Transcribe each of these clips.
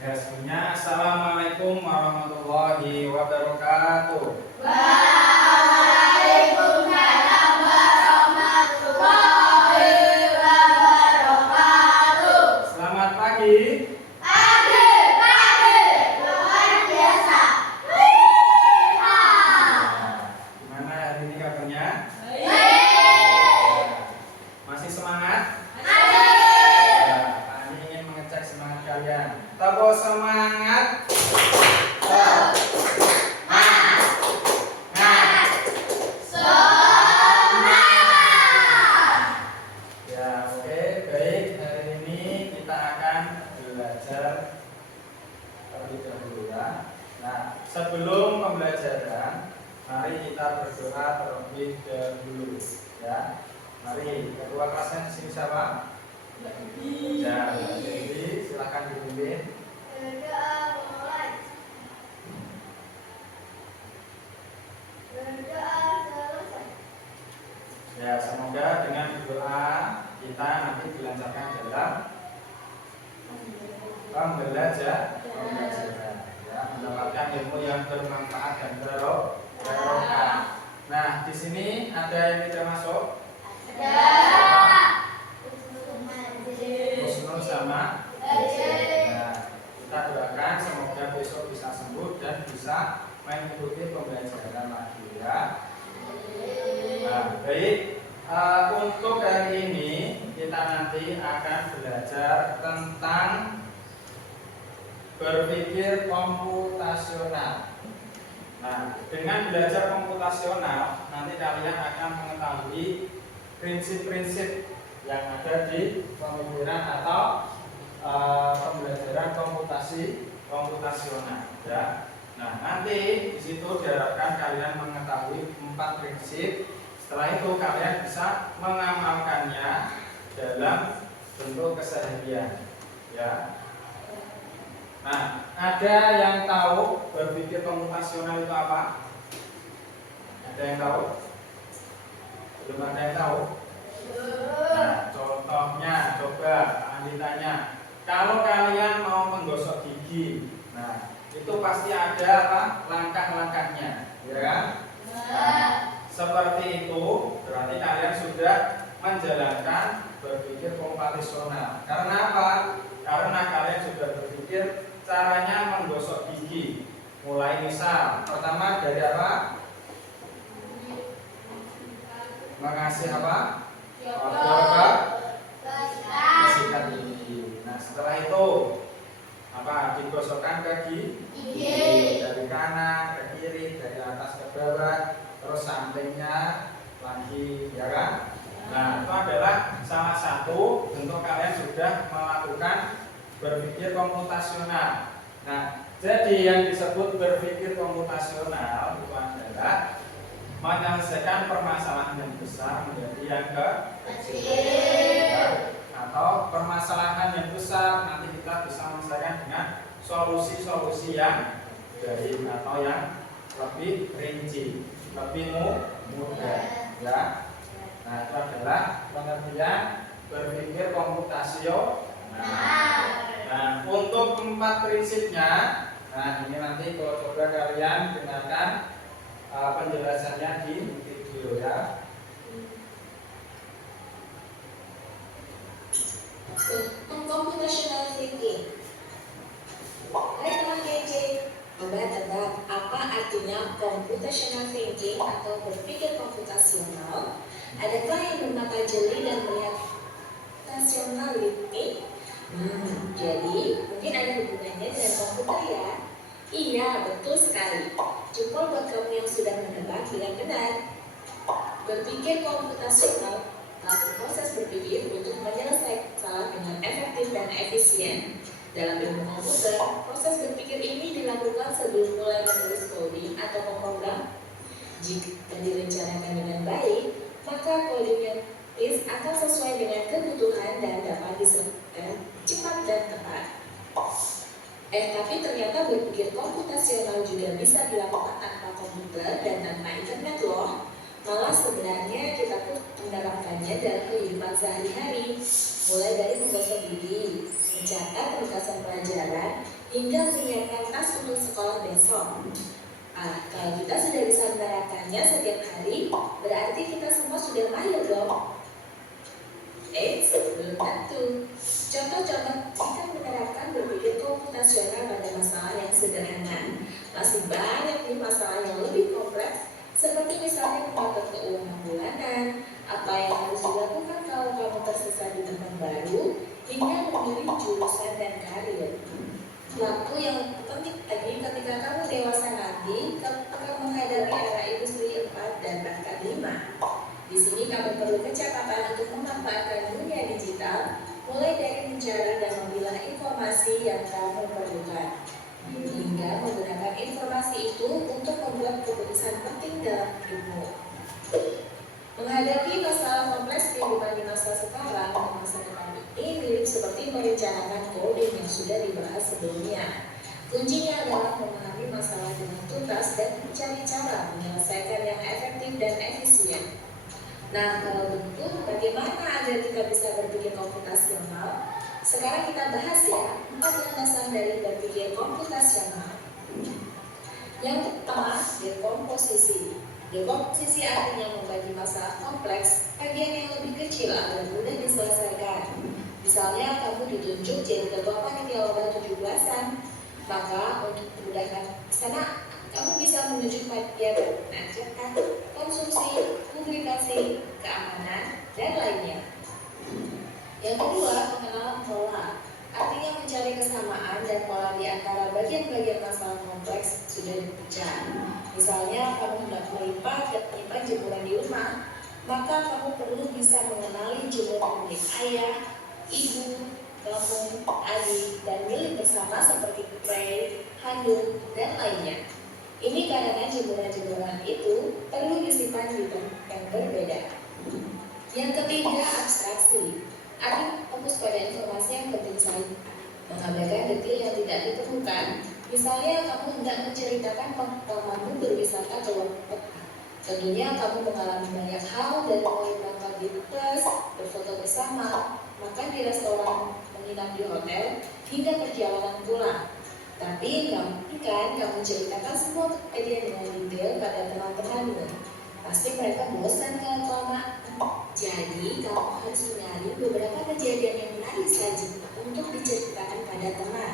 Resminya Assalamualaikum warahmatullahi wabarakatuh. Waalaikumsalam warahmatullahi wabarakatuh. Selamat pagi. Pagi, luar biasa. Gimana hari ini kabarnya? Masih semangat? Kami ingin mengecek semangat kalian. Tepuk semangat. Ya, oke, baik. Hari ini kita akan belajar terlebih dahulu ya. Nah, sebelum pembelajaran, mari kita berdoa terlebih dahulu ya. Mari, ketua kelasnya di sini siapa? Ya, jadi silakan dipimpin. Berdoa mulai. Berdoa selesai. Ya, semoga dengan doa kita nanti dilancarkan dalam pembelajaran, ya, mendapatkan ilmu yang bermanfaat dan barokah. Nah, di sini ada yang tidak masuk? Husnul sama. Nah, kita doakan semoga besok bisa sembuh dan bisa mengikuti pembelajaran lagi ya. Nah, baik. Untuk hari ini kita nanti akan belajar tentang berpikir komputasional. Nah, dengan belajar komputasional nanti kalian akan mengetahui prinsip-prinsip yang ada di pemikiran atau pembelajaran komputasional ya. Nah, nanti di situ diharapkan kalian mengetahui 4 prinsip. Setelah itu kalian bisa mengamalkannya dalam bentuk keseharian ya. Nah, ada yang tahu berpikir komputasional itu apa? Ada yang tahu? Belum ada yang tahu? Nah, contohnya coba Andi tanya, kalau kalian mau menggosok gigi, nah itu pasti ada apa? Langkah-langkahnya, ya kan? Nah, seperti itu berarti kalian sudah menjalankan berpikir komputasional. Karena apa? Karena kalian sudah berpikir caranya menggosok gigi. Mulai misal, pertama dari apa? Mengasih apa? Odor ke sikat gigi. Nah, setelah itu apa? Digosokkan ke gigi dari kanan ke kiri, dari atas ke bawah, terus sampingnya lagi, ya kan? Nah, itu adalah salah satu bentuk kalian sudah melakukan berpikir komputasional. Nah, jadi yang disebut berpikir komputasional itu adalah menyelesaikan permasalahan yang besar menjadi yang kecil, ya. Atau permasalahan yang besar nanti kita bisa menyelesaikan dengan solusi-solusi yang baik atau yang lebih rinci, lebih mudah, ya. Nah, itu adalah pengertian berpikir komputasional. Nah, untuk 4 prinsipnya, nah ini nanti kalau coba kalian dengarkan penjelasannya di video ya. Computational thinking. Hai teman KJ, tebak-tebak apa artinya computational thinking atau berpikir komputasional? Adakah yang bermata jeli dan melihat rationality? Jadi mungkin ada hubungannya dengan komputer ya? Iya, betul sekali. Jempol buat kamu yang sudah menebak dengan benar. Berpikir komputasional adalah proses berpikir untuk menyelesaikan masalah dengan efektif dan efisien. Dalam ilmu komputer, proses berpikir ini dilakukan sebelum mulai menulis coding atau memprogram. Jika direncanakan dengan baik, maka coding yang ditulis akan sesuai dengan kebutuhan dan dapat diselesaikan cepat dan tepat. Tapi ternyata berpikir komputasional juga bisa dilakukan tanpa komputer dan tanpa internet loh. Malah sebenarnya kita pun menerapkannya dalam kehidupan sehari-hari, mulai dari menggosok gigi, mencatat ringkasan pelajaran, hingga menyiapkan tas untuk sekolah besok. Kalau kita sudah bisa menerapkannya setiap hari, berarti kita semua sudah mahir dong. Belum tentu. Contoh-contoh jika menerapkan berpikir komputasional pada masalah yang sederhana, masih banyak nih masalah yang lebih kompleks, seperti misalnya mengatur keuangan bulanan, apa yang harus dilakukan kalau kamu tersesat di tempat baru, hingga memilih jurusan dan karir. Waktu yang penting lagi ketika kamu dewasa nanti, kamu akan menghadapi era industri 4 dan bahkan 5. Di sini kamu perlu kecepatan untuk memanfaatkan dunia digital, mulai dari mencari dan memilah informasi yang kamu perlukan, hingga menggunakan informasi itu untuk membuat keputusan penting dalam hidupmu. Menghadapi masalah kompleks kehidupan di masa sekarang dan masa depan ini mirip seperti merencanakan coding yang sudah dibahas sebelumnya. Kuncinya adalah memahami masalah dengan tuntas dan mencari cara menyelesaikan yang efektif dan efisien. Nah, kalau begitu, bagaimana agar kita bisa berpikir komputasional? Sekarang kita bahas ya, 4 landasan dari berpikir komputasional. Yang pertama, dekomposisi. Dekomposisi artinya membagi masalah kompleks, bagian yang lebih kecil agar mudah diselesaikan. Misalnya, kamu ditunjuk jadi ketua panitia lomba 17-an, maka untuk memudahkan sana, kamu bisa menunjuk panitia mengajarkan konsumsi, publikasi, keamanan, dan lainnya. Yang kedua, pengenalan pola. Artinya mencari kesamaan dan pola di antara bagian-bagian masalah kompleks sudah dipecah. Misalnya, kamu hendak melipat dan menyimpan jemuran di rumah, maka kamu perlu bisa mengenali jemuran milik ayah, ibu, telepon, adik, dan milik bersama seperti spray, handuk, dan lainnya. Ini karena jemuran-jemuran itu perlu disimpan di tempat yang berbeda. Yang ketiga, abstraksi. Artinya fokus pada informasi yang penting saja, mengabaikan detail yang tidak diperlukan. Misalnya, kamu hendak menceritakan pengalamanmu berwisata ke luar kota. Tentunya kamu mengalami banyak hal dari mulai berangkat di bus, berfoto bersama, makan di restoran, menginap di hotel, hingga perjalanan pulang. Tapi kamu ceritakan semua kejadian dengan detail pada teman-temanmu. Pasti mereka bosan kalau kelamaan. Jadi kamu harus mencari beberapa kejadian yang menarik saja untuk diceritakan pada teman.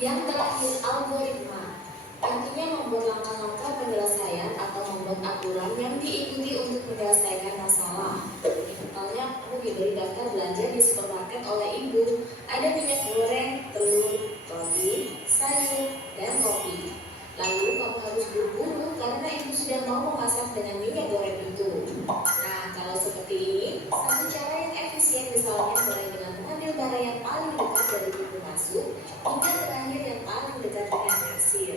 Yang terakhir, algoritma. Artinya membuat langkah-langkah penyelesaian atau membuat aturan yang diikuti untuk menyelesaikan masalah. Misalnya, kamu diberi daftar belanja di supermarket oleh ibu. Ada minyak goreng, telur, roti, sayur, dan kopi. Lalu kamu harus buru-buru karena ibu sudah mau memasak dengan minyak goreng itu. Nah, kalau seperti ini, satu cara yang efisien misalnya mulai dengan mengambil barang yang paling dekat dari pintu masuk hingga terakhir yang paling dekat dengan kasir.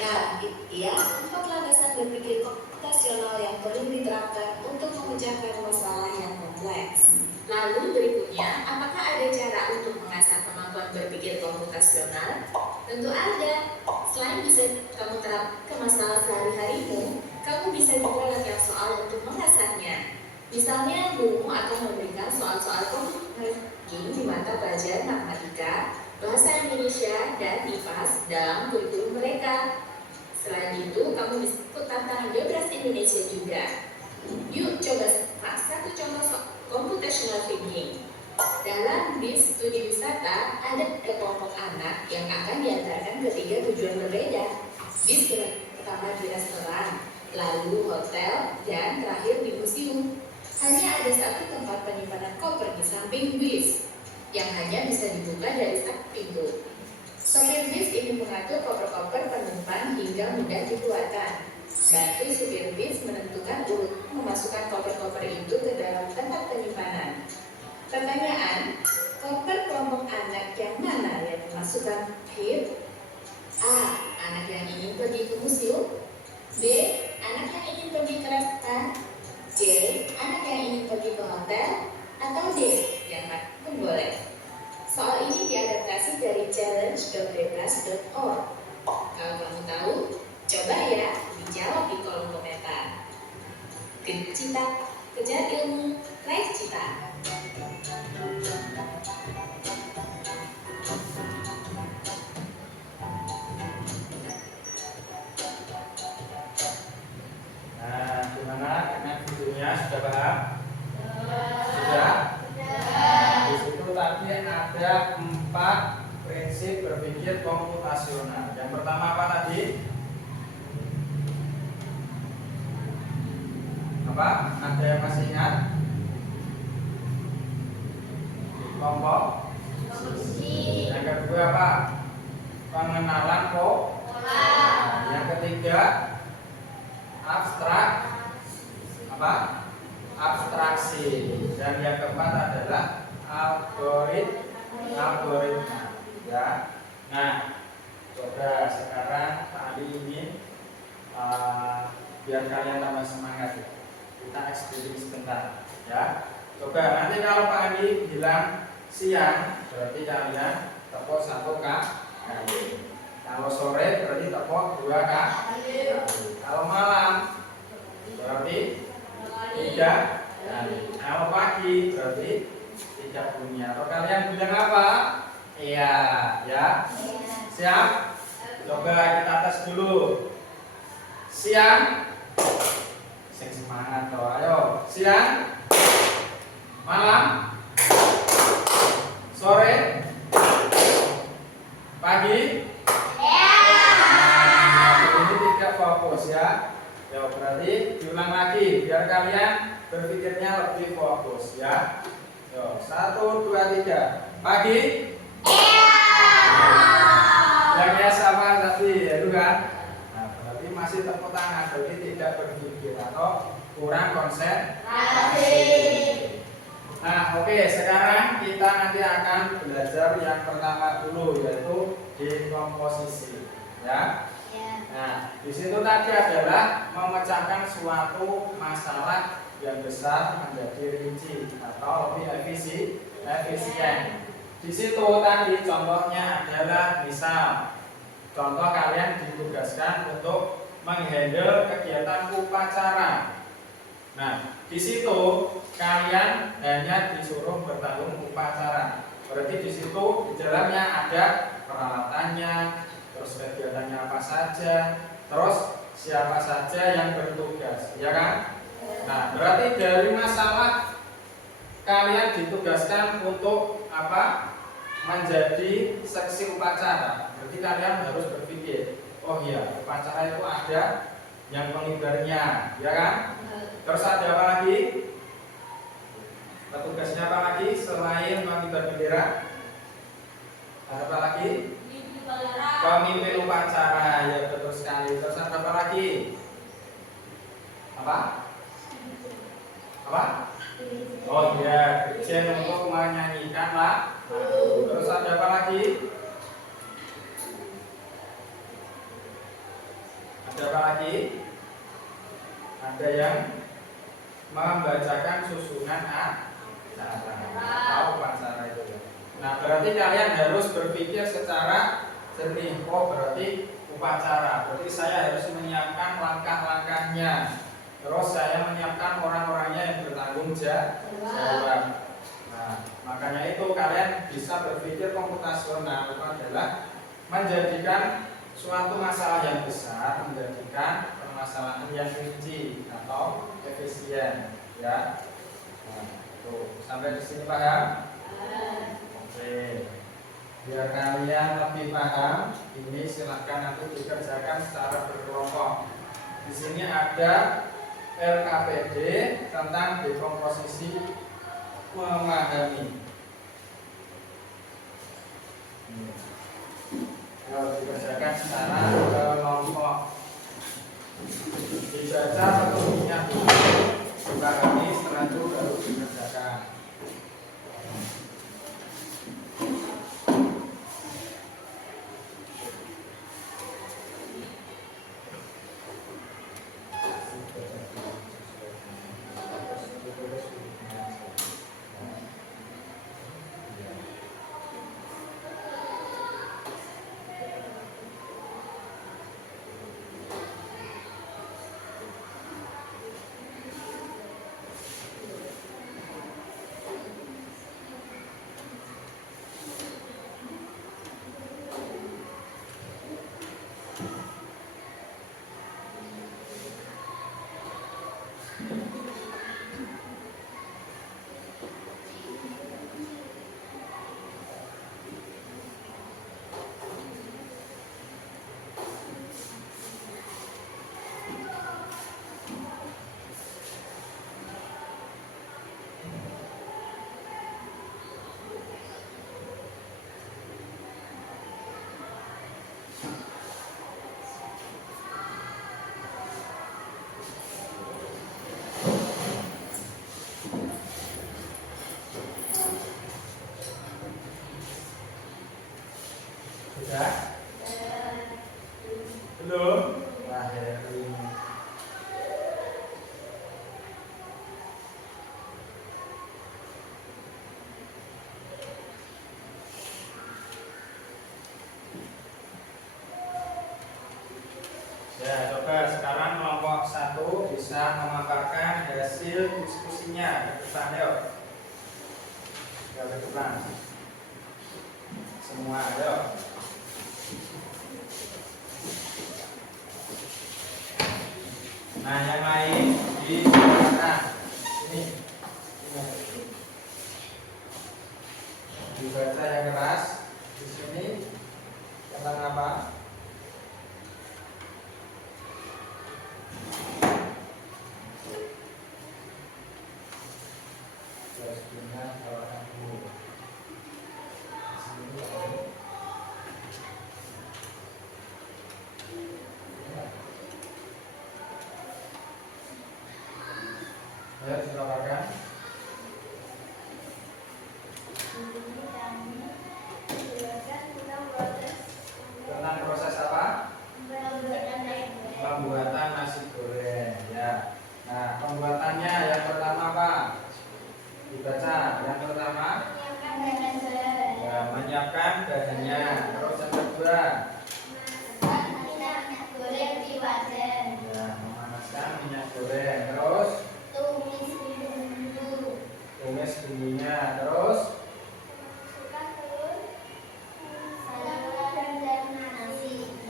Nah, itu ya 4 landasan berpikir komputasional yang perlu diterapkan untuk memecahkan masalah yang kompleks. Lalu berikutnya, apakah ada cara untuk mengasah kemampuan berpikir komputasional? Tentu ada. Selain bisa kamu terapkan ke masalah sehari-harimu, kamu bisa juga latihan soal untuk mengasahnya. Misalnya, gurumu akan memberikan soal-soal komputer di mata pelajaran matematika, bahasa Indonesia, dan IPAS dalam kurikulum mereka. Selain itu, kamu bisa ikut tantangan geografi Indonesia juga. Yuk coba satu contoh soal computational thinking. Dalam bis studi wisata, ada kelompok anak yang akan diantarkan ke 3 tujuan berbeda. Bis pertama di restoran, lalu hotel, dan terakhir di museum. Hanya ada satu tempat penyimpanan koper di samping bis, yang hanya bisa dibuka dari satu pintu. Sopir bis ini mengatur koper-koper penumpang hingga mudah dikeluarkan. Bantu supir bis menentukan urut memasukkan koper-koper itu ke dalam tempat penyimpanan. Pertanyaan, koper kelompok anak yang mana yang dimasukkan akhir? A. Anak yang ingin pergi ke museum. B. Anak yang ingin pergi ke restoran. C. Anak yang ingin pergi ke hotel. Atau D. Yang mana pun boleh. Soal ini diadaptasi dari challenge.bebas.org. Kalau kamu tahu, coba ya dijawab di kolom komentar. Kejar ilmu, raih cita. paham? Sudah? Di situ tadi ada 4 prinsip berpikir komputasional. Yang pertama apa tadi? Apa? Ada yang masih ingat? Kelompok. Yang kedua apa? Pengenalan pola. Yang ketiga abstrak apa? Abstraksi. Dan yang keempat adalah algoritma. Ya. Nah, coba sekarang tadi ini biar kalian tambah semangat ya. Kita eksperimen sebentar ya. Coba nanti kalau Pak Andi bilang siang berarti kalian tepuk 1 kali. Kalau sore berarti tepuk 2 kali. Kalau malam berarti 3 kali. Kalau pagi berarti 3 bunyi. Atau kalian bilang apa? Iya, ya. Siap? Coba kita tes dulu. Siang. Sing semangat toh. Ayo. Siang. Malam. Sore. Pagi. Ini 3 fokus ya. Ya berarti diulang lagi biar kalian berpikirnya lebih fokus ya. Yo, 1, 2, 3. Pagi. Yang ya sama tadi ya itu kan. Nah, berarti masih tepuk tangan, berarti tidak berpikir atau kurang konsentrasi. Nah, oke, sekarang kita nanti akan belajar yang pertama dulu yaitu dekomposisi ya. Nah, di situ tadi adalah memecahkan suatu masalah yang besar menjadi rinci atau lebih efisien. Di situ tadi contohnya adalah misal contoh kalian ditugaskan untuk menghandle kegiatan upacara. Nah, di situ kalian hanya disuruh bertanggung upacara. Berarti di situ di dalamnya ada peralatannya, terus kegiatannya apa saja, terus siapa saja yang bertugas, ya kan? Nah, berarti dari masalah kalian ditugaskan untuk apa? Menjadi seksi upacara. Berarti kalian harus berpikir, oh iya, upacara itu ada yang pengibarnya, ya kan? Terus ada apa lagi? Petugasnya apa lagi selain mengibar bendera? Ada apa lagi? Pemimpin upacara, ya betul sekali. Terus ada apa lagi? Apa? Apa? Oh iya, Dirjen untuk menyanyikan lah. Terus ada apa lagi? Ada apa lagi? Ada yang membacakan susunan acara atau upacara itu ya. Nah, berarti kalian harus berpikir secara jernih. Oh, berarti upacara. Berarti saya harus menyiapkan langkah-langkahnya. Terus saya menyiapkan orang-orangnya yang bertanggung jawab. Nah, makanya itu kalian bisa berpikir komputasional itu adalah menjadikan suatu masalah yang besar menjadikan permasalahan yang rinci atau efisien, ya. Nah, tuh sampai di sini paham? Oke. Biar kalian lebih paham, ini silahkan nanti dikerjakan secara berkelompok. Di sini ada LKPD tentang dekomposisi memahami. Kalau dikerjakan secara kelompok, dibaca petunjuknya dulu, dipahami, setelah itu baru dikerjakan. Sudah? Belum? Wah, Heri. Ya, coba sekarang kelompok 1 bisa memaparkan hasil diskusinya ke depan, yuk. Ya, ke depan. Semua, yuk. Nah, yang lain di mana? Ini. Dibaca yang keras. Di sini tentang apa? Ya, silakan. Tentang proses apa? Pembuatan nasi goreng. Ya. Nah, pembuatannya yang pertama apa? Dibaca. Yang pertama, ya, menyiapkan bahannya. Terus yang kedua, ya, memanaskan minyak goreng. Terus tumis bumbunya. Terus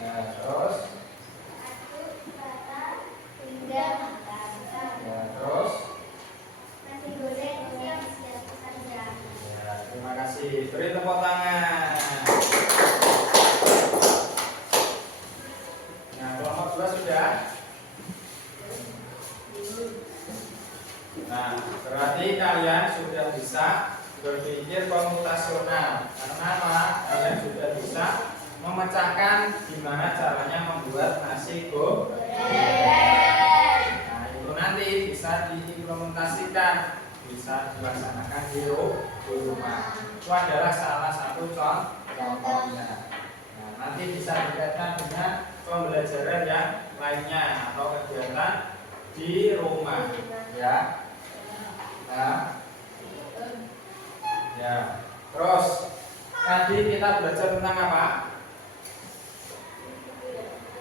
ya, terus ya, terus ya, terima kasih. Beri tepuk tangan. Nah, kelompok 2 sudah. Nah, berarti kalian sudah bisa berpikir komputasional. Karena apa? Kalian sudah bisa memecahkan gimana caranya membuat nasi goreng. Nah, itu nanti bisa diimplementasikan, bisa dilaksanakan di rumah. Itu adalah salah satu contohnya. Nah, nanti bisa dikaitkan dengan pembelajaran yang lainnya atau kegiatan di rumah, ya. Nah, ya. Terus tadi kita belajar tentang apa?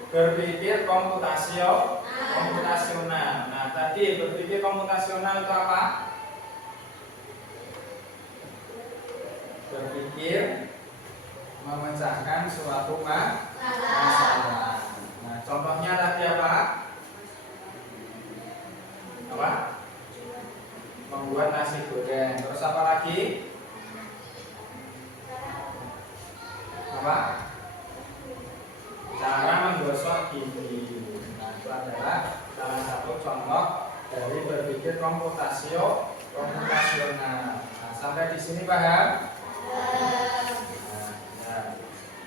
Berpikir komputasional. Nah, tadi berpikir komputasional itu apa? Berpikir memecahkan suatu masalah. Nah, contohnya tadi apa? Apa? Membuat nasi goreng. Terus apa lagi? Apa? Cara menggosok gigi. Nah, itu adalah salah satu contoh dari berpikir komputasional. Nah, sampai di sini paham? Nah, ya.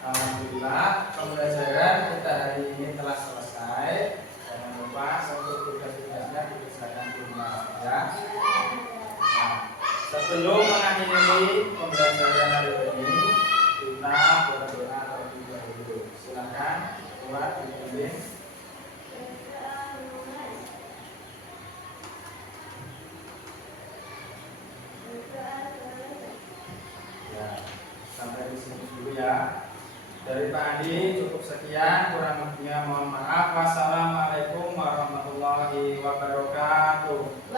Alhamdulillah pembelajaran kita hari ini telah selesai. Jangan lupa untuk tugas-tugasnya dikerjakan di rumah, ya. Nah, sebelum mengakhiri pembelajaran hari ini, kita berdoa terlebih dahulu. Silakan buat dibimbing. Ya, sampai di sini dulu ya. Dari Pak Andi cukup sekian, kurang lebihnya mohon maaf. Wassalamualaikum warahmatullahi wabarakatuh.